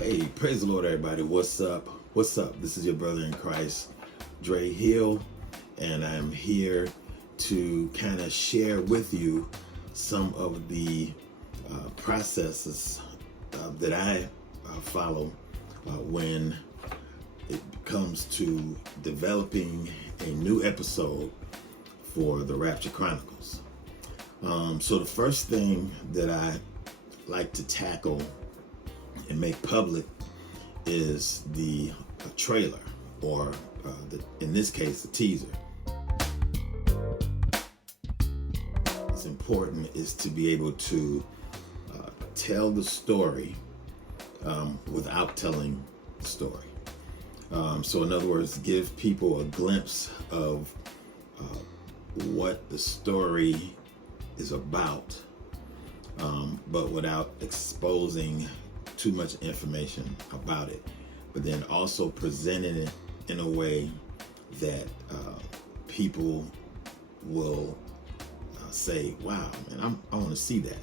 Hey, praise the Lord, everybody. What's up? What's up? This is your brother in Christ, Dray Hill, and I'm here to kind of share with you some of the processes that I follow when it comes to developing a new episode for the Rapture Chronicles. So the first thing that I like to tackle and make public is the trailer, or in this case, the teaser. What's important is to be able to tell the story without telling the story. So in other words, give people a glimpse of what the story is about, but without exposing too much information about it, but then also presenting it in a way that people will say, wow, man, I want to see that.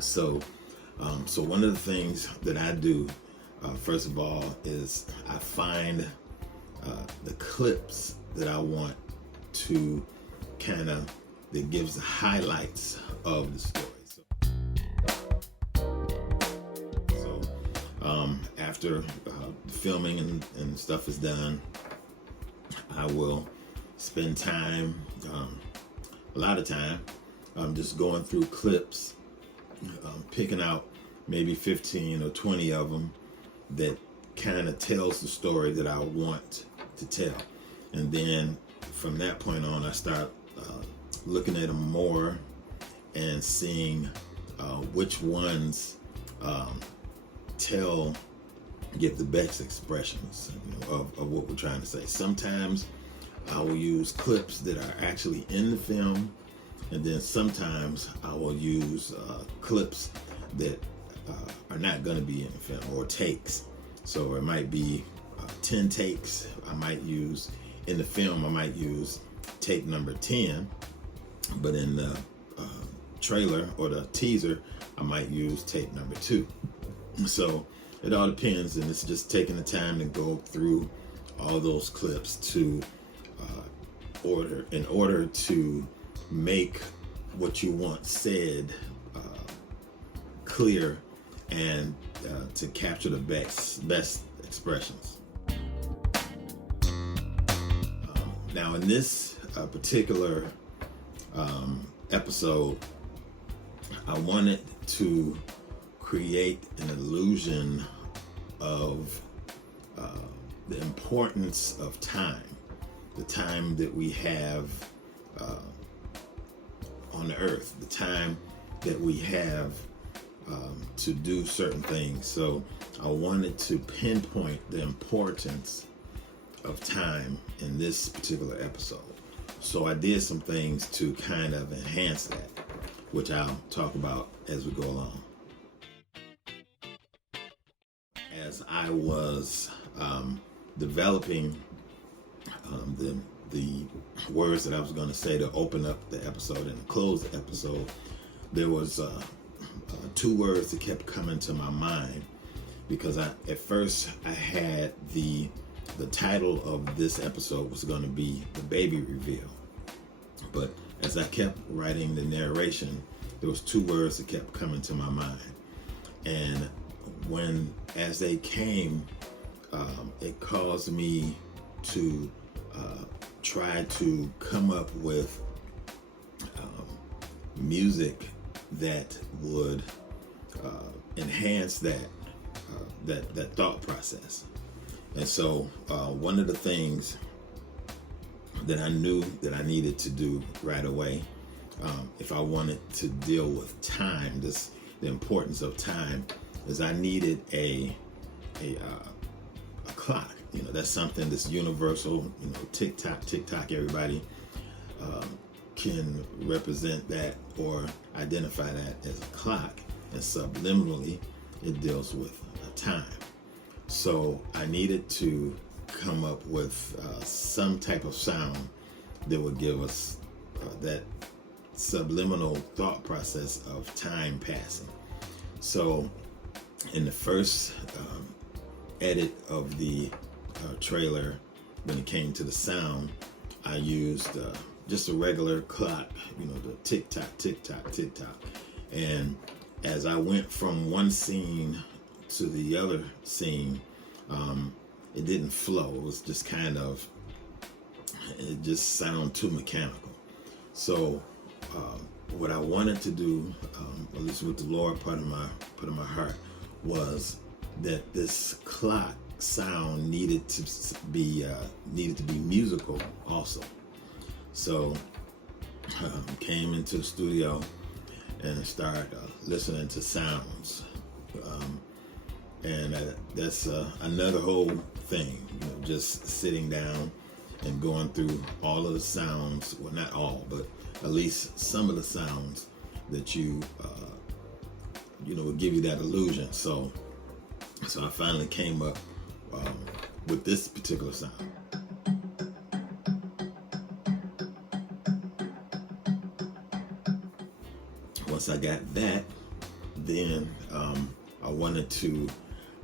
So one of the things that I do, first of all, is I find the clips that I want to that gives the highlights of the story. After filming and stuff is done, I will spend time, a lot of time, just going through clips, picking out maybe 15 or 20 of them that kind of tells the story that I want to tell. And then from that point on, I start looking at them more and seeing which ones give the best expressions of what we're trying to say. Sometimes I will use clips that are actually in the film, and then sometimes I will use clips that are not going to be in the film, or takes. So it might be 10 takes. I might use in the film, I might use take number 10, but in the trailer or the teaser, I might use take number 2. So it all depends, and it's just taking the time to go through all those clips in order to make what you want said clear, and to capture the best expressions. Now, in this particular episode, I wanted to create an illusion of the importance of time, the time that we have on the earth, the time that we have to do certain things. So I wanted to pinpoint the importance of time in this particular episode. So I did some things to kind of enhance that, which I'll talk about as we go along. As I was developing the words that I was going to say to open up the episode and close the episode, there was 2 words that kept coming to my mind, because at first I had the title of this episode was going to be The Baby Reveal, but as I kept writing the narration, there was 2 words that kept coming to my mind, and as they came, it caused me to try to come up with music that would enhance that thought process. And so one of the things that I knew that I needed to do right away, if I wanted to deal with time, the importance of time, is I needed a clock. That's something that's universal. Tick tock. Everybody can represent that or identify that as a clock, and subliminally it deals with time. So I needed to come up with some type of sound that would give us that subliminal thought process of time passing. So in the first edit of the trailer, when it came to the sound, I used just a regular clock, the tick tock, tick tock, tick tock. And as I went from one scene to the other scene, it didn't flow. It was just it just sounded too mechanical. So what I wanted to do, at least with the Lord put in my heart, was that this clock sound needed to be musical also. So came into the studio and started listening to sounds, and that's another whole thing. Just sitting down and going through all of the sounds. Well, not all, but at least some of the sounds that will give you that illusion. So I finally came up with this particular sound. Once I got that, then I wanted to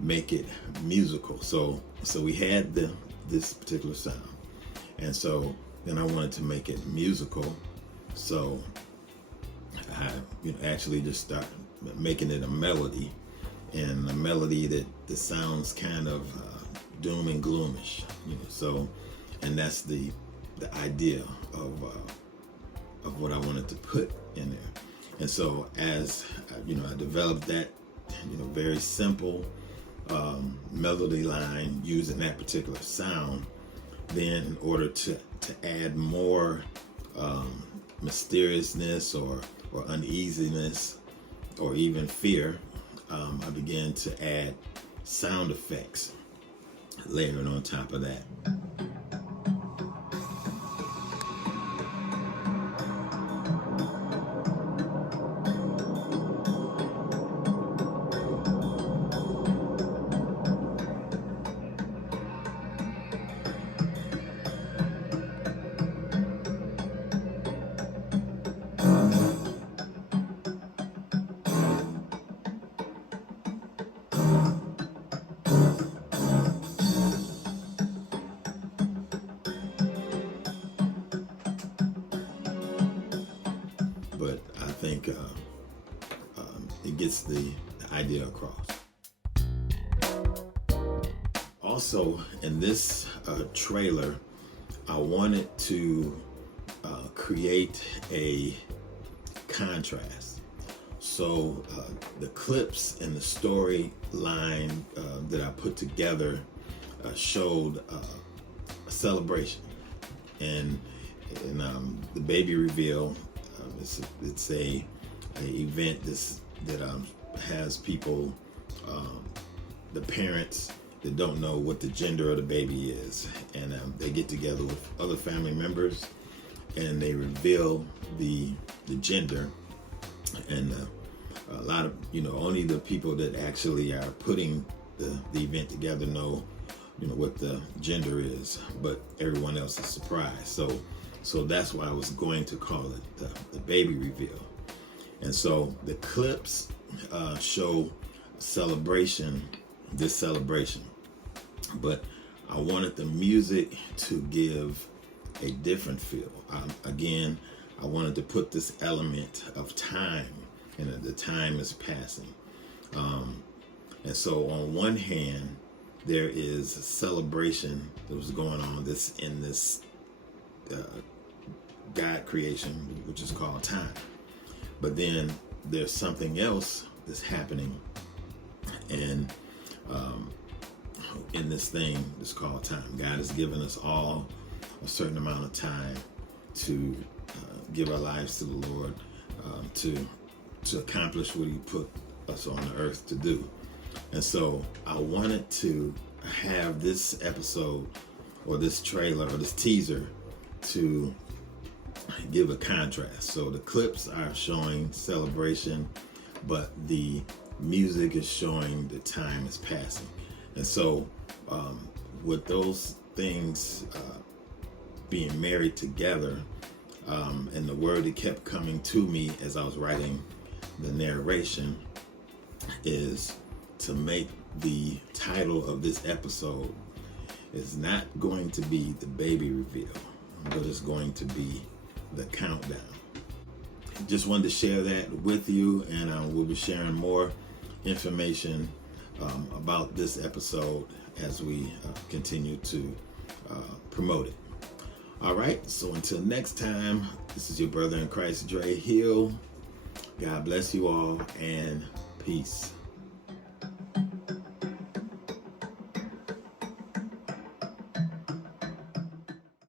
make it musical. So we had this particular sound, and so then I wanted to make it musical. So I actually just started making it a melody, and a melody that sounds kind of doom and gloomish. So, and that's the idea of what I wanted to put in there. And so as I developed that very simple melody line using that particular sound, then in order to add more mysteriousness or uneasiness or even fear, I began to add sound effects layering on top of that. But I think it gets the idea across. Also, in this trailer, I wanted to create a contrast. So the clips and the storyline that I put together showed a celebration, and the baby reveal. It's a event that has people, the parents that don't know what the gender of the baby is, and they get together with other family members and they reveal the gender, and a lot of only the people that actually are putting the event together know what the gender is, but everyone else is surprised. So that's why I was going to call it the baby reveal. And so the clips show this celebration, but I wanted the music to give a different feel. Again, I wanted to put this element of time, and the time is passing. And so on one hand, there is a celebration that was going on in this God creation, which is called time. But then there's something else that's happening, and in this thing that's called time. God has given us all a certain amount of time to give our lives to the Lord, to accomplish what He put us on the earth to do. And so I wanted to have this episode or this trailer or this teaser to give a contrast. So the clips are showing celebration, but the music is showing the time is passing. And so with those things being married together, and the word that kept coming to me as I was writing the narration is to make the title of this episode is not going to be the baby reveal, but it's going to be the countdown. Just wanted to share that with you, and we'll be sharing more information about this episode as we continue to promote it. All right, so until next time, this is your brother in Christ, Dray Hill. God bless you all, and peace.